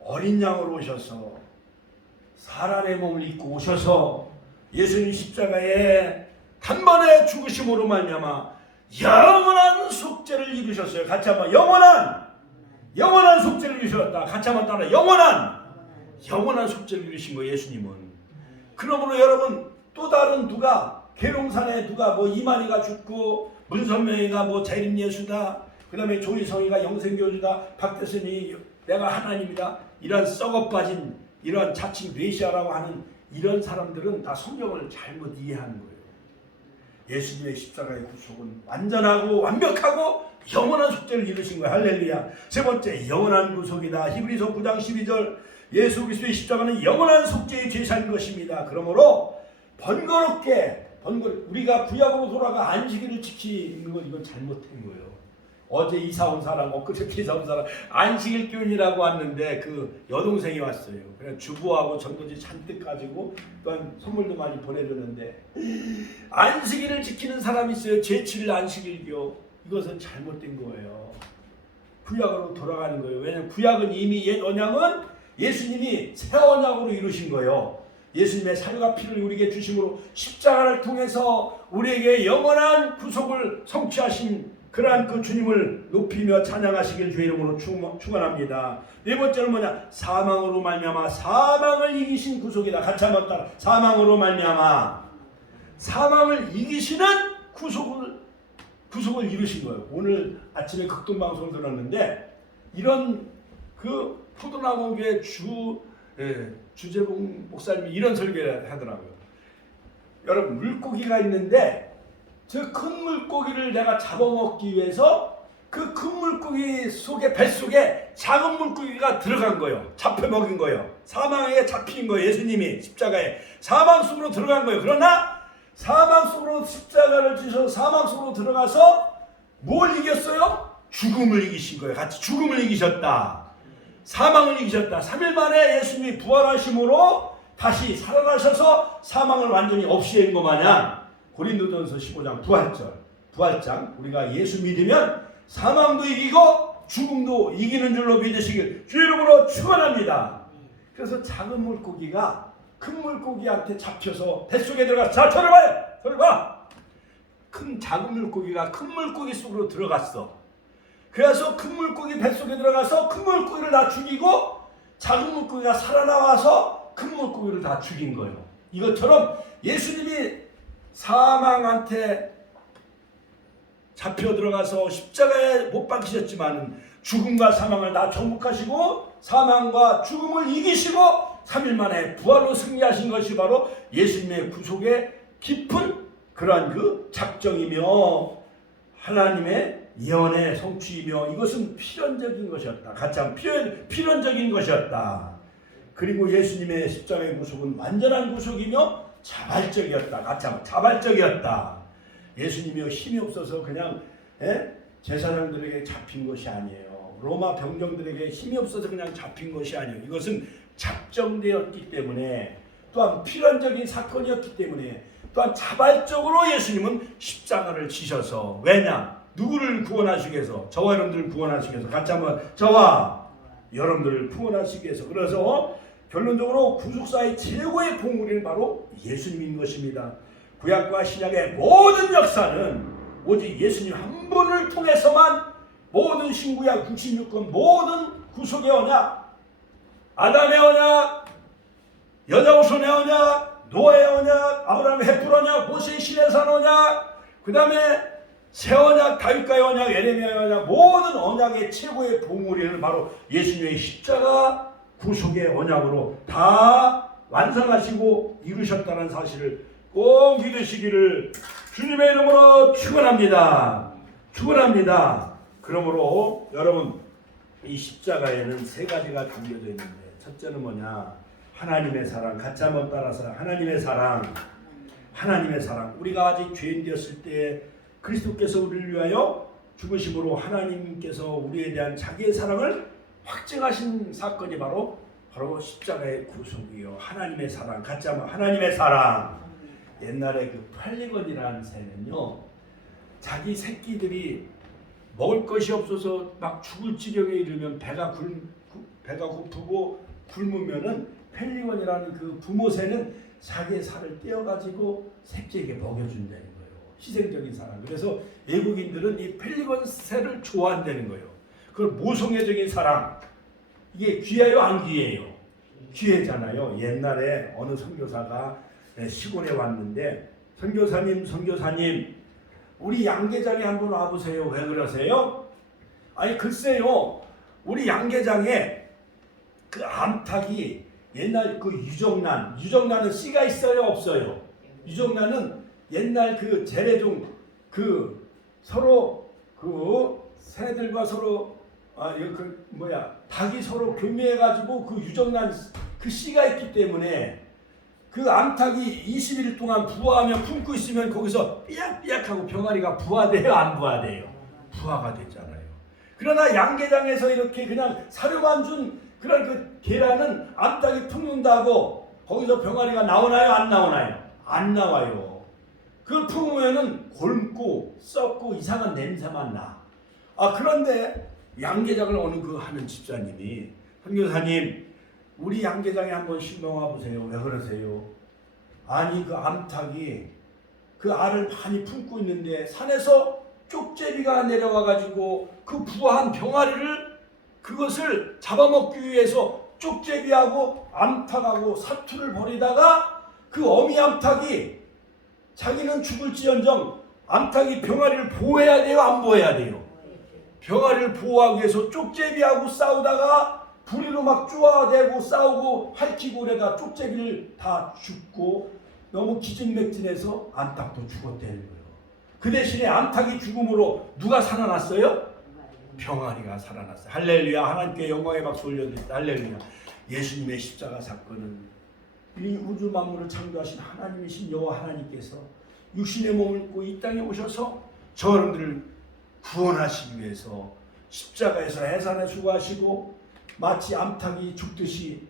어린 양으로 오셔서 사람의 몸을 입고 오셔서 예수님 십자가에 단번에 죽으심으로 말미암아 영원한 속죄를 이루셨어요. 같이 한번 영원한 속죄를 이루셨다. 같이 한번 따라 영원한 속죄를 이루신 거예요. 예수님은. 그러므로 여러분 또 다른 누가 계룡산에 누가 뭐 이만희가 죽고 문선명이가 뭐 재림예수다, 그 다음에 조희성이가 영생교주다, 박대선이 내가 하나님이다, 이런 썩어빠진 이런 자칭 메시아라고 하는 이런 사람들은 다 성경을 잘못 이해하는 거예요. 예수님의 십자가의 구속은 완전하고 완벽하고 영원한 속죄를 이루신 거예요. 할렐루야. 세 번째, 영원한 구속이다. 히브리서 9장 12절, 예수 그리스도의 십자가는 영원한 속죄의 제사인 것입니다. 그러므로 우리가 구약으로 돌아가 안식일을 지키는 건 이건 잘못된 거예요. 어제 이사 온 사람, 엊그저께 이사 온 사람 안식일 교인이라고 왔는데 그 여동생이 왔어요. 그래서 주부하고 전도지 잔뜩 가지고 또한 선물도 많이 보내줬는데, 안식일을 지키는 사람이 있어요. 제7일 안식일교. 이것은 잘못된 거예요. 구약으로 돌아가는 거예요. 왜냐하면 구약은 이미 옛 언약은 예수님이 새 언약으로 이루신 거예요. 예수님의 살과 피를 우리에게 주심으로 십자가를 통해서 우리에게 영원한 구속을 성취하신 그러한 그 주님을 높이며 찬양하시길 주의 이름으로 축원합니다. 네 번째는 뭐냐? 사망으로 말미암아 사망을 이기신 구속이다. 같이 한번 따라. 사망으로 말미암아 사망을 이기시는 구속을 이루신 거예요. 오늘 아침에 극동방송을 들었는데 이런 그 포도나무교회 주재봉 목사님이 이런 설교를 하더라고요. 여러분, 물고기가 있는데 저 큰 물고기를 내가 잡아먹기 위해서 그 큰 물고기 속에, 뱃속에 작은 물고기가 들어간 거예요. 잡혀먹인 거예요. 사망에 잡힌 거예요. 예수님이 십자가에 사망 속으로 들어간 거예요. 그러나 사망 속으로 십자가를 지셔서 사망 속으로 들어가서 뭘 이겼어요? 죽음을 이기신 거예요. 같이 죽음을 이기셨다. 사망을 이기셨다. 3일 만에 예수님이 부활하심으로 다시 살아나셔서 사망을 완전히 없애는 것 마냥 고린도전서 15장 부활장 우리가 예수 믿으면 사망도 이기고 죽음도 이기는 줄로 믿으시길 주의 이름으로 축원합니다. 그래서 작은 물고기가 큰 물고기한테 잡혀서 뱃속에 들어가. 자, 저를 봐요. 저를 봐. 작은 물고기가 큰 물고기 속으로 들어갔어. 그래서 큰 물고기 뱃속에 들어가서 큰 물고기를 다 죽이고 작은 물고기가 살아나와서 큰 물고기를 다 죽인 거예요. 이것처럼 예수님이 사망한테 잡혀 들어가서 십자가에 못 박히셨지만 죽음과 사망을 다 정복하시고 사망과 죽음을 이기시고 3일 만에 부활로 승리하신 것이 바로 예수님의 구속의 깊은 그러한 그 작정이며 하나님의 예언의 성취이며 이것은 필연적인 것이었다. 같이 한번 필연적인 것이었다. 그리고 예수님의 십자가의 구속은 완전한 구속이며 자발적이었다. 같이 한번 자발적이었다. 예수님이 힘이 없어서 그냥 제사장들에게 잡힌 것이 아니에요. 로마 병정들에게 힘이 없어서 그냥 잡힌 것이 아니에요. 이것은 작정되었기 때문에 또한 필연적인 사건이었기 때문에 또한 자발적으로 예수님은 십자가를 지셔서 왜냐? 누구를 구원하시기 위해서? 저와 여러분들을 구원하시기 위해서. 같이 한번 저와 여러분들을 구원하시기 위해서. 그래서 결론적으로 구속사의 최고의 보물이 바로 예수님인 것입니다. 구약과 신약의 모든 역사는 오직 예수님 한 분을 통해서만 모든 신구약 66권 모든 구속의 언약, 아담의 언약, 여자 후손의 언약, 노아의 언약, 아브라함의 햇불 언약, 모세의 시내산 언약, 그 다음에 새 언약, 다윗과의 언약, 예레미야의 언약, 모든 언약의 최고의 보물이 바로 예수님의 십자가 구속의 언약으로 다 완성하시고 이루셨다는 사실을 꼭 믿으시기를 주님의 이름으로 축원합니다. 축원합니다. 그러므로 여러분, 이 십자가에는 세 가지가 담겨져 있는데 첫째는 뭐냐? 하나님의 사랑. 같이 한번 따라서 하나님의 사랑. 하나님의 사랑. 우리가 아직 죄인 되었을 때 그리스도께서 우리를 위하여 죽으심으로 하나님께서 우리에 대한 자기의 사랑을 확증하신 사건이 바로 십자가의 구속이요. 하나님의 사랑. 같이 한번 하나님의 사랑. 옛날에 그 팔리건이라는 새는요, 자기 새끼들이 먹을 것이 없어서 막 죽을 지경에 이르면 배가 고프고 굶으면은 펠리건이라는 그 부모새는 자기의 살을 떼어가지고 새끼에게 먹여준다는 거예요. 희생적인 사랑. 그래서 외국인들은 이 펠리건 새를 좋아한다는 거예요. 그걸 모성애적인 사랑. 이게 귀해요, 안 귀해요? 귀해잖아요. 옛날에 어느 선교사가 시골에 왔는데 선교사님, 우리 양계장에 한번 와보세요. 왜 그러세요? 아니 글쎄요, 우리 양계장에 그 암탉이 옛날 그 유정란은 씨가 있어요, 없어요? 유정란은 옛날 그 재래종 그 서로 그 새들과 서로 닭이 서로 교미해가지고 그 유정란 그 씨가 있기 때문에 그 암탉이 20일 동안 부화하며 품고 있으면 거기서 삐약삐약하고 병아리가 부화돼요, 안 부화돼요? 부화가 됐잖아요. 그러나 양계장에서 이렇게 그냥 사료만 준 그런 그 계란은 암탉이 품는다고 거기서 병아리가 나오나요, 안 나오나요? 안 나와요. 그걸 품으면은 골고 썩고 이상한 냄새만 나. 그런데 양계장을 어느 그 하는 집사님이 선교사님, 우리 양계장에 한번 신경와 보세요. 왜 그러세요? 아니 그 암탉이 그 알을 많이 품고 있는데 산에서 쪽제비가 내려와 가지고 그 부화한 병아리를 그것을 잡아먹기 위해서 쪽제비하고 암탉하고 사투를 벌이다가 그 어미 암탉이 자기는 죽을지언정 암탉이 병아리를 보호해야 돼요, 안 보호해야 돼요? 병아리를 보호하기 위해서 쪽제비하고 싸우다가 부리로 막 쪼아대고 싸우고 핥히고 그래가 쪽제비를 다 죽고 너무 기진맥진해서 암탉도 죽었다는 거예요. 그 대신에 암탉이 죽음으로 누가 살아났어요? 병아리가 살아났어요. 할렐루야. 하나님께 영광의 박수 올려드립니다. 할렐루야. 예수님의 십자가 사건은 이 우주 만물을 창조하신 하나님이신 여호와 하나님께서 육신의 몸을 입고 이 땅에 오셔서 저들을 구원하시기 위해서 십자가에서 해산에 수고하시고 마치 암탉이 죽듯이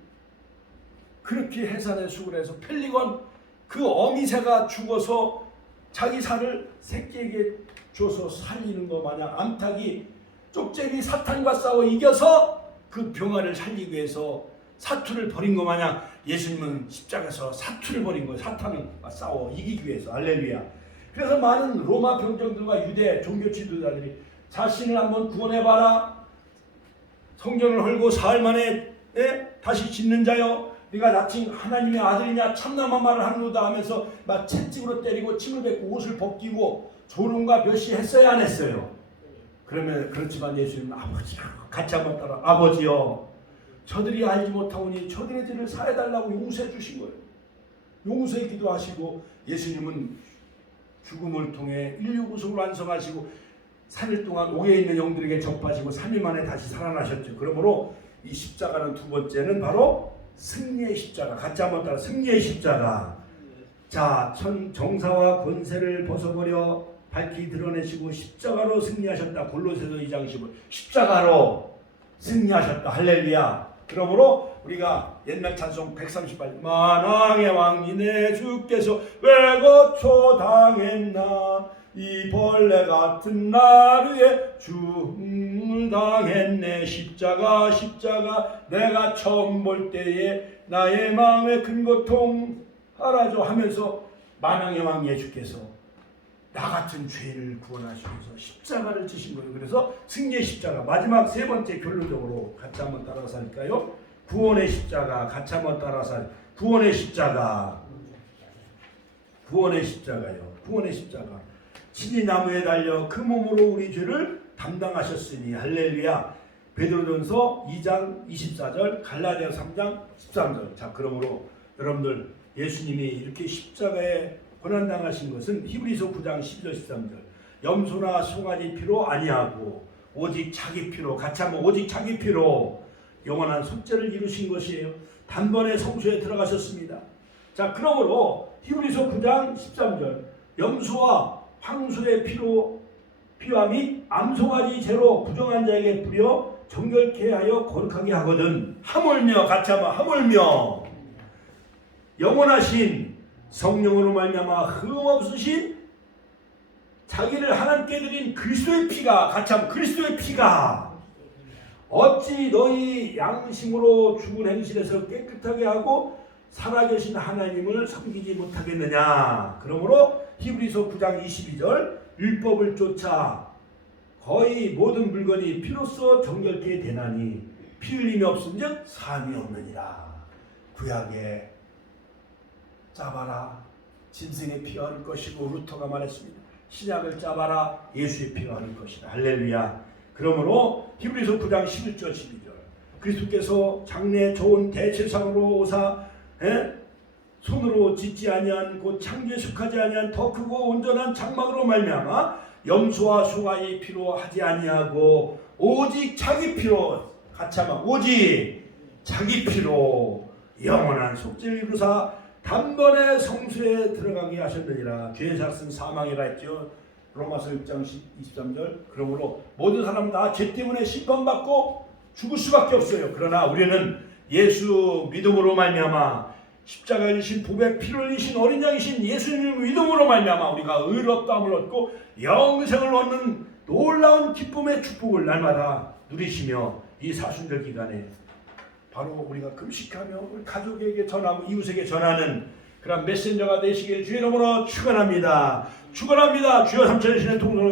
그렇게 해산에 수고를 해서 펠리건 그 어미새가 죽어서 자기 살을 새끼에게 줘서 살리는 것 마냥 암탉이 쪽제비 사탄과 싸워 이겨서 그 병아리를 살리기 위해서 사투를 벌인 것 마냥 예수님은 십자가에서 사투를 벌인 거예요. 사탄과 싸워 이기기 위해서. 할렐루야. 그래서 많은 로마 병정들과 유대 종교 지도자들이 자신을 한번 구원해봐라. 성전을 헐고 사흘 만에 다시 짓는 자여, 네가 자칭 하나님의 아들이냐 참남한 말을 하는도다 하면서 막 채찍으로 때리고 침을 뱉고 옷을 벗기고 조롱과 멸시했어야 안 했어요? 그러면 그렇지만 예수님은 아버지 같이 한번 따라 아버지여 저들이 알지 못하오니 저들의 죄를 사해달라고 용서해 주신 거예요. 용서의 기도하시고 예수님은 죽음을 통해 인류 구속을 완성하시고 3일 동안 옥에 있는 영들에게 접하시고 3일 만에 다시 살아나셨죠. 그러므로 이 십자가는 두 번째는 바로 승리의 십자가. 같이 한번 따라 승리의 십자가. 자, 정사와 권세를 벗어버려 밝히 드러내시고 십자가로 승리하셨다. 골로새서 2장 15. 십자가로 승리하셨다. 할렐루야. 그러므로 우리가 옛날 찬송 138 만왕의 왕이네 주께서 왜 거쳐 당했나 이 벌레 같은 나루에 죽음을 당했네. 십자가 내가 처음 볼 때에 나의 마음에 큰 고통 알아줘 하면서 만왕의 왕 예수께서 나 같은 죄를 구원하시면서 십자가를 지신 거예요. 그래서 승리의 십자가. 마지막 세 번째 결론적으로 같이 한번 따라서 할까요? 구원의 십자가. 같이 한번 따라서 할까요? 구원의 십자가. 구원의 십자가요. 구원의 십자가. 친히 나무에 달려 그 몸으로 우리 죄를 담당하셨으니. 할렐루야. 베드로전서 2장 24절, 갈라디아서 3장 13절. 자, 그러므로 여러분들 예수님이 이렇게 십자가에 고난당하신 것은 히브리서 9장 12절 13절 염소나 송아지 피로 아니하고 오직 자기 피로, 같이 한번 오직 자기 피로 영원한 속죄를 이루신 것이에요. 단번에 성소에 들어가셨습니다. 자, 그러므로 히브리서 9장 13절 염소와 황소의 피와 및 암송아지 죄로 부정한 자에게 뿌려 정결케 하여 거룩하게 하거든. 하물며, 같이 한번 하물며 영원하신 성령으로 말미암아 흠없으신 자기를 하나님께 드린 그리스도의 피가, 같이 한번 그리스도의 피가 어찌 너희 양심으로 죽은 행실에서 깨끗하게 하고 살아계신 하나님을 섬기지 못하겠느냐. 그러므로 히브리서 9장 22절 율법을 쫓아 거의 모든 물건이 피로써 정결케 되나니 피 흘림이 없음즉 사함이 없느니라. 구약에 짜봐라 짐승의 피가 흐를 것이고 루터가 말했습니다. 신약을 짜봐라 예수의 피가 흐를 것이다. 할렐루야. 그러므로 히브리서 9장 11절 12절 그리스도께서 장래 좋은 대제사장으로 오사 손으로 짓지 아니한 곧 창조에 속하지 아니한 더 크고 온전한 장막으로 말미암아 염소와 소가의 피로 하지 아니하고 오직 자기 피로 같이 하면 오직 자기 피로 영원한 속죄를 이루사 단번에 성수에 들어가게 하셨느니라. 죄의 삭은 사망이라 했죠. 로마서 6장 23절 그러므로 모든 사람은 다 죄 때문에 심판받고 죽을 수밖에 없어요. 그러나 우리는 예수 믿음으로 말미암아 십자가에 지신 보배 피를 흘리신 어린 양이신 예수님을 믿음으로 말미암아 우리가 의롭다함을 얻고 영생을 얻는 놀라운 기쁨의 축복을 날마다 누리시며 이 사순절 기간에 바로 우리가 금식하며 우리 가족에게 전하고 이웃에게 전하는 그런 메신저가 되시길 주의 이름으로 축원합니다. 축원합니다. 주여 삼천의 신의 통성을